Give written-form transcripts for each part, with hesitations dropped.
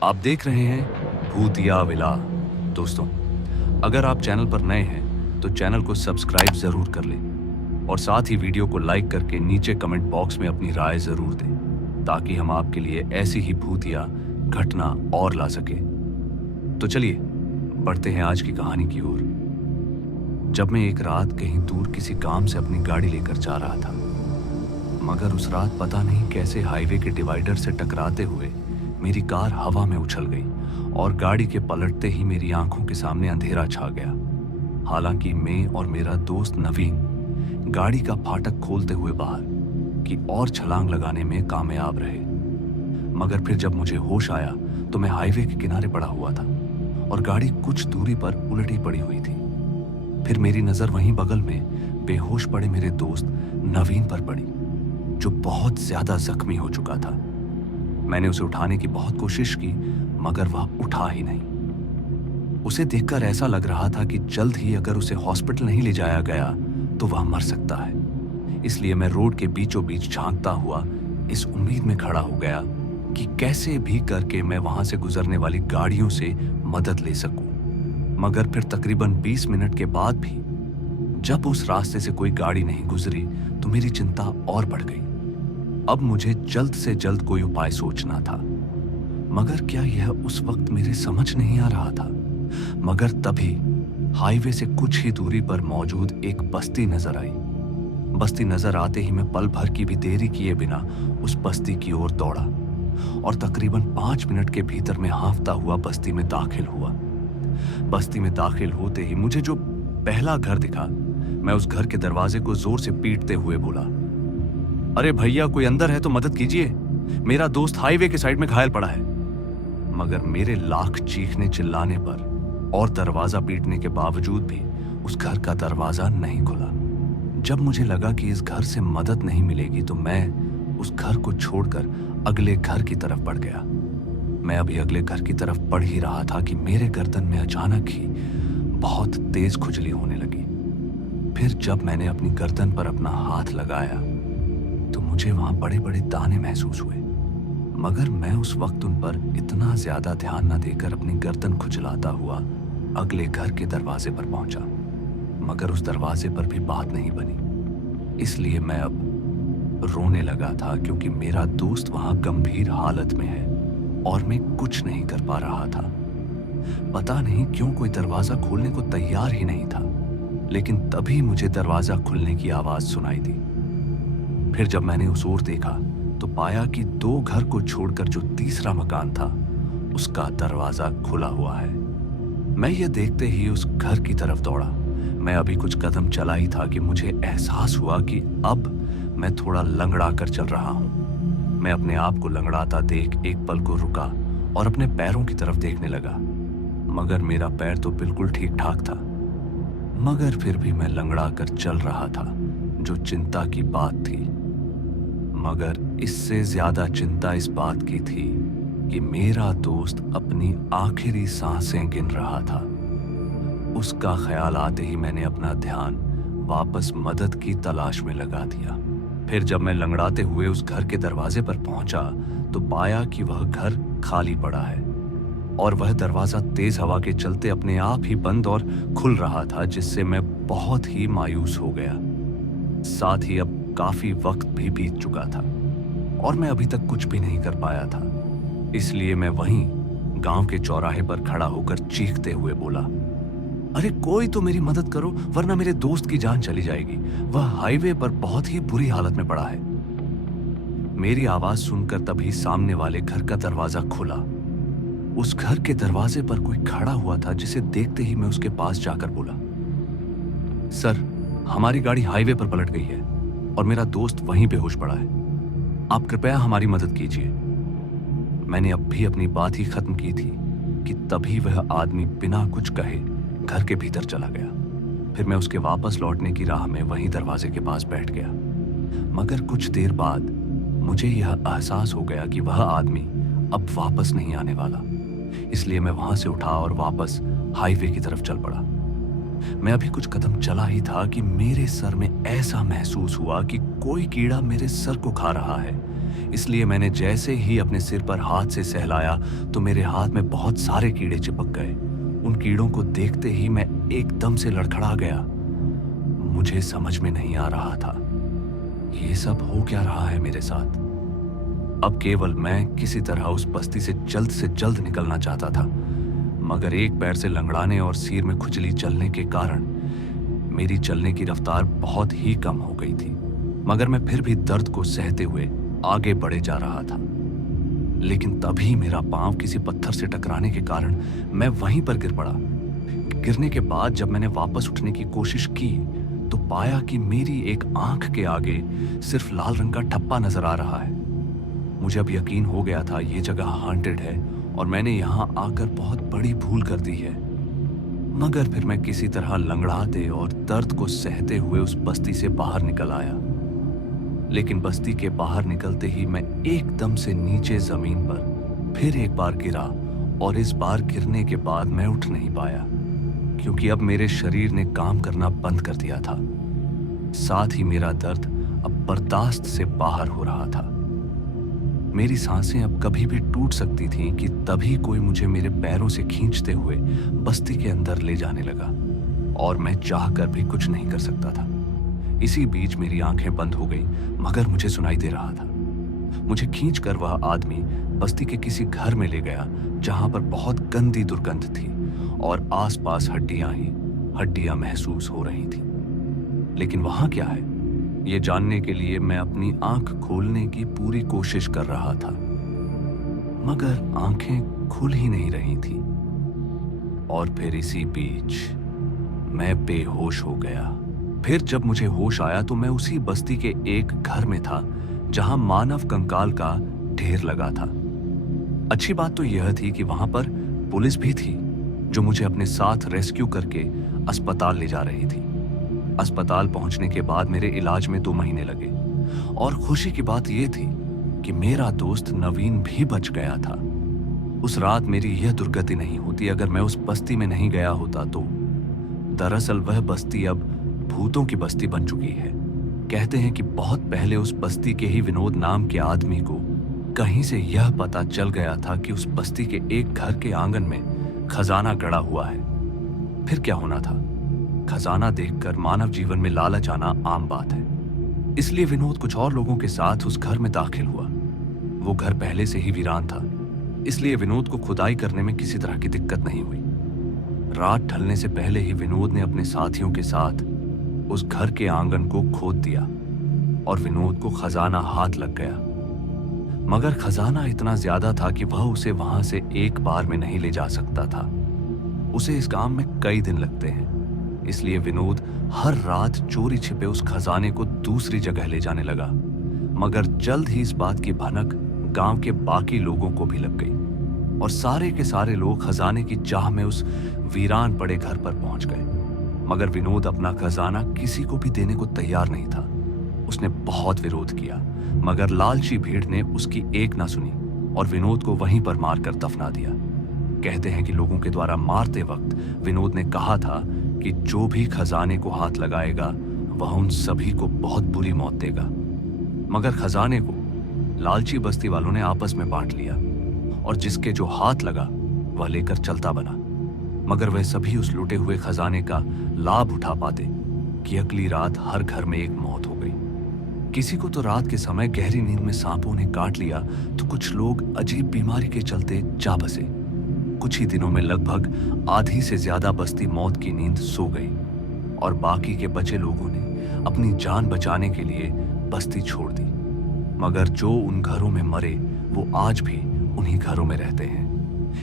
आप देख रहे हैं भूतिया विला। दोस्तों, अगर आप चैनल पर नए हैं तो चैनल को सब्सक्राइब जरूर कर लें और साथ ही वीडियो को लाइक करके नीचे कमेंट बॉक्स में अपनी राय जरूर दें ताकि हम आपके लिए ऐसी ही भूतिया घटना और ला सके। तो चलिए बढ़ते हैं आज की कहानी की ओर। जब मैं एक रात कहीं दूर किसी काम से अपनी गाड़ी लेकर जा रहा था, मगर उस रात पता नहीं कैसे हाईवे के डिवाइडर से टकराते हुए मेरी कार हवा में उछल गई और गाड़ी के पलटते ही मेरी आंखों के सामने अंधेरा छा गया। हालांकि मैं और मेरा दोस्त नवीन गाड़ी का फाटक खोलते हुए बाहर की और छलांग लगाने में कामयाब रहे, मगर फिर जब मुझे होश आया तो मैं हाईवे के किनारे पड़ा हुआ था और गाड़ी कुछ दूरी पर उल्टी पड़ी हुई थी। फिर मेरी नजर वहीं बगल में बेहोश पड़े मेरे दोस्त नवीन पर पड़ी, जो बहुत ज्यादा जख्मी हो चुका था। मैंने उसे उठाने की बहुत कोशिश की, मगर वह उठा ही नहीं। उसे देखकर ऐसा लग रहा था कि जल्द ही अगर उसे हॉस्पिटल नहीं ले जाया गया तो वह मर सकता है। इसलिए मैं रोड के बीचों बीच झांकता हुआ इस उम्मीद में खड़ा हो गया कि कैसे भी करके मैं वहां से गुजरने वाली गाड़ियों से मदद ले सकूं। मगर फिर तकरीबन 20 मिनट के बाद भी जब उस रास्ते से कोई गाड़ी नहीं गुजरी तो मेरी चिंता और बढ़ गई। अब मुझे जल्द से जल्द कोई उपाय सोचना था, मगर क्या यह उस वक्त मेरे समझ नहीं आ रहा था। मगर तभी हाईवे से कुछ ही दूरी पर मौजूद एक बस्ती नजर आई। बस्ती नजर आते ही मैं पल भर की भी देरी किए बिना उस बस्ती की ओर दौड़ा और तकरीबन 5 मिनट के भीतर मैं हांफता हुआ बस्ती में दाखिल हुआ। बस्ती में दाखिल होते ही मुझे जो पहला घर दिखा, मैं उस घर के दरवाजे को जोर से पीटते हुए बोला, अरे भैया, कोई अंदर है तो मदद कीजिए, मेरा दोस्त हाईवे के साइड में घायल पड़ा है। मगर मेरे लाख चीखने चिल्लाने पर और दरवाजा पीटने के बावजूद भी उस घर का दरवाजा नहीं खुला। जब मुझे लगा कि इस घर से मदद नहीं मिलेगी तो मैं उस घर को छोड़कर अगले घर की तरफ बढ़ गया। मैं अभी अगले घर की तरफ बढ़ ही रहा था कि मेरे गर्दन में अचानक ही बहुत तेज खुजली होने लगी। फिर जब मैंने अपनी गर्दन पर अपना हाथ लगाया तो मुझे वहां बड़े बड़े दाने महसूस हुए, मगर मैं उस वक्त उन पर इतना ज्यादा ध्यान न देकर अपनी गर्दन खुजलाता हुआ अगले घर के दरवाजे पर पहुंचा। मगर उस दरवाजे पर भी बात नहीं बनी। इसलिए मैं अब रोने लगा था, क्योंकि मेरा दोस्त वहां गंभीर हालत में है और मैं कुछ नहीं कर पा रहा था। पता नहीं क्यों कोई दरवाजा खोलने को तैयार ही नहीं था, लेकिन तभी मुझे दरवाजा खुलने की आवाज सुनाई दी। फिर जब मैंने उस ओर देखा तो पाया कि 2 घर को छोड़कर जो तीसरा मकान था उसका दरवाजा खुला हुआ है। मैं यह देखते ही उस घर की तरफ दौड़ा। मैं अभी कुछ कदम चला ही था कि मुझे एहसास हुआ कि अब मैं थोड़ा लंगड़ा कर चल रहा हूं। मैं अपने आप को लंगड़ाता देख एक पल को रुका और अपने पैरों की तरफ देखने लगा, मगर मेरा पैर तो बिल्कुल ठीक ठाक था। मगर फिर भी मैं लंगड़ा कर चल रहा था, जो चिंता की बात थी। मगर इससे ज्यादा चिंता इस बात की थी कि मेरा दोस्त अपनी आखिरी सांसें गिन रहा था। उसका ख्याल आते ही मैंने अपना ध्यान वापस मदद की तलाश में लगा दिया। फिर जब मैं लंगड़ाते हुए उस घर के दरवाजे पर पहुंचा तो पाया कि वह घर खाली पड़ा है और वह दरवाजा तेज हवा के चलते अपने आप ही बंद और खुल रहा था, जिससे मैं बहुत ही मायूस हो गया। साथ ही अब काफी वक्त भी बीत चुका था और मैं अभी तक कुछ भी नहीं कर पाया था। इसलिए मैं वहीं गांव के चौराहे पर खड़ा होकर चीखते हुए बोला, अरे कोई तो मेरी मदद करो, वरना मेरे दोस्त की जान चली जाएगी। वह हाईवे पर बहुत ही बुरी हालत में पड़ा है। मेरी आवाज सुनकर तभी सामने वाले घर का दरवाजा खुला। उस घर के दरवाजे पर कोई खड़ा हुआ था, जिसे देखते ही मैं उसके पास जाकर बोला, सर, हमारी गाड़ी हाईवे पर पलट गई है और मेरा दोस्त वहीं बेहोश पड़ा है। आप कृपया हमारी मदद कीजिए। मैंने अब भी अपनी बात ही खत्म की थी कि तभी वह आदमी बिना कुछ कहे घर के भीतर चला गया। फिर मैं उसके वापस लौटने की राह में वहीं दरवाजे के पास बैठ गया। मगर कुछ देर बाद मुझे यह एहसास हो गया कि वह आदमी अब वापस नहीं आने वाला। इसलिए मैं वहां से उठा और वापस हाईवे की तरफ चल पड़ा। मैं अभी कुछ कदम चला ही था कि मेरे सर में ऐसा महसूस हुआ कि कोई कीड़ा मेरे सर को खा रहा है। इसलिए मैंने जैसे ही अपने सिर पर हाथ से सहलाया तो मेरे हाथ में बहुत सारे कीड़े चिपक गए। उन कीड़ों को देखते ही मैं एकदम से लड़खड़ा गया। मुझे समझ में नहीं आ रहा था ये सब हो क्या रहा है मेरे साथ। अब केवल मैं किसी तरह उस बस्ती से जल्द निकलना चाहता था, मगर एक पैर से लंगड़ाने और सिर में खुजली चलने के कारण मेरी चलने की रफ्तार बहुत ही कम हो गई थी। मगर मैं फिर भी दर्द को सहते हुए आगे बढ़े जा रहा था। लेकिन तभी मेरा पांव किसी पत्थर से टकराने के कारण मैं वहीं पर गिर पड़ा। गिरने के बाद जब मैंने वापस उठने की कोशिश की तो पाया कि मेरी एक आंख के आगे सिर्फ लाल रंग का ठप्पा नजर आ रहा है। मुझे अब यकीन हो गया था ये जगह हांटेड है और मैंने यहां आकर बहुत बड़ी भूल कर दी है। मगर फिर मैं किसी तरह लंगड़ाते और दर्द को सहते हुए उस बस्ती से बाहर निकल आया। लेकिन बस्ती के बाहर निकलते ही मैं एकदम से नीचे जमीन पर फिर एक बार गिरा और इस बार गिरने के बाद मैं उठ नहीं पाया, क्योंकि अब मेरे शरीर ने काम करना बंद कर दिया था। साथ ही मेरा दर्द अब बर्दाश्त से बाहर हो रहा था। मेरी सांसें अब कभी भी टूट सकती थीं कि तभी कोई मुझे मेरे पैरों से खींचते हुए बस्ती के अंदर ले जाने लगा और मैं चाहकर भी कुछ नहीं कर सकता था। इसी बीच मेरी आंखें बंद हो गई, मगर मुझे सुनाई दे रहा था। मुझे खींचकर वह आदमी बस्ती के किसी घर में ले गया जहां पर बहुत गंदी दुर्गंध थी और आसपास हड्डियां ही हड्डियां महसूस हो रही थी। लेकिन वहां क्या है ये जानने के लिए मैं अपनी आंख खोलने की पूरी कोशिश कर रहा था, मगर आंखें खुल ही नहीं रही थी। और फिर इसी बीच मैं बेहोश हो गया। फिर जब मुझे होश आया तो मैं उसी बस्ती के एक घर में था जहां मानव कंकाल का ढेर लगा था। अच्छी बात तो यह थी कि वहां पर पुलिस भी थी जो मुझे अपने साथ रेस्क्यू करके अस्पताल ले जा रही थी। अस्पताल पहुंचने के बाद मेरे इलाज में 2 महीने लगे और खुशी की बात यह थी कि मेरा दोस्त नवीन भी बच गया था। उस रात मेरी यह दुर्गति नहीं होती अगर मैं उस बस्ती में नहीं गया होता तो। दरअसल वह बस्ती अब भूतों की बस्ती बन चुकी है। कहते हैं कि बहुत पहले उस बस्ती के ही विनोद नाम के आदमी को कहीं से यह पता चल गया था कि उस बस्ती के एक घर के आंगन में खजाना गड़ा हुआ है। फिर क्या होना था? खजाना देखकर मानव जीवन में लालच आना आम बात है। इसलिए विनोद कुछ और लोगों के साथ उस घर में दाखिल हुआ। वो घर पहले से ही वीरान था, इसलिए विनोद को खुदाई करने में किसी तरह की दिक्कत नहीं हुई। रात ढलने से पहले ही विनोद ने अपने साथियों के साथ उस घर के आंगन को खोद दिया और विनोद को खजाना हाथ लग गया। मगर खजाना इतना ज्यादा था कि वह उसे वहां से एक बार में नहीं ले जा सकता था। उसे इस काम में कई दिन लगते हैं। इसलिए विनोद हर रात चोरी छिपे उस खजाने को दूसरी जगह ले जाने लगा। मगर जल्द ही इस बात की भनक गांव के बाकी लोगों को भी लग गई और सारे के सारे लोग खजाने की चाह में उस वीरान पड़े घर पर पहुंच गए। मगर विनोद अपना खजाना किसी को भी देने को तैयार नहीं था। उसने बहुत विरोध किया, मगर लालची भीड़ ने उसकी एक ना सुनी और विनोद को वहीं पर मारकर दफना दिया। कहते हैं कि लोगों के द्वारा मारते वक्त विनोद ने कहा था कि जो भी खजाने को हाथ लगाएगा वह उन सभी को बहुत बुरी मौत देगा। मगर खजाने को लालची बस्ती वालों ने आपस में बांट लिया और जिसके जो हाथ लगा वह लेकर चलता बना। मगर वह सभी उस लूटे हुए खजाने का लाभ उठा पाते कि अगली रात हर घर में एक मौत हो गई। किसी को तो रात के समय गहरी नींद में सांपों ने काट लिया, तो कुछ लोग अजीब बीमारी के चलते जा बसे। कुछ ही दिनों में लगभग आधी से ज्यादा बस्ती मौत की नींद सो गई और बाकी के बचे लोगों ने अपनी जान बचाने के लिए बस्ती छोड़ दी। मगर जो उन घरों में मरे वो आज भी उन्हीं घरों में रहते हैं।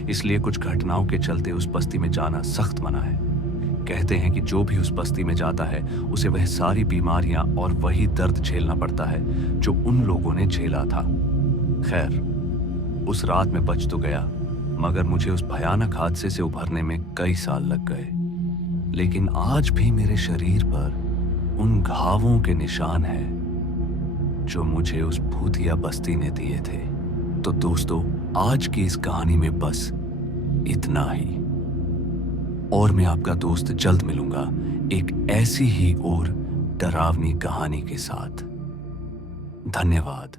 इसलिए कुछ घटनाओं के चलते उस बस्ती में जाना सख्त मना है। कहते हैं कि जो भी उस बस्ती में जाता है उसे वह सारी बीमारियां और वही दर्द झेलना पड़ता है जो उन लोगों ने झेला था। खैर, उस रात में बच तो गया, मगर मुझे उस भयानक हादसे से उभरने में कई साल लग गए। लेकिन आज भी मेरे शरीर पर उन घावों के निशान हैं जो मुझे उस भूतिया बस्ती ने दिए थे। तो दोस्तों, आज की इस कहानी में बस इतना ही, और मैं आपका दोस्त जल्द मिलूंगा एक ऐसी ही और डरावनी कहानी के साथ। धन्यवाद।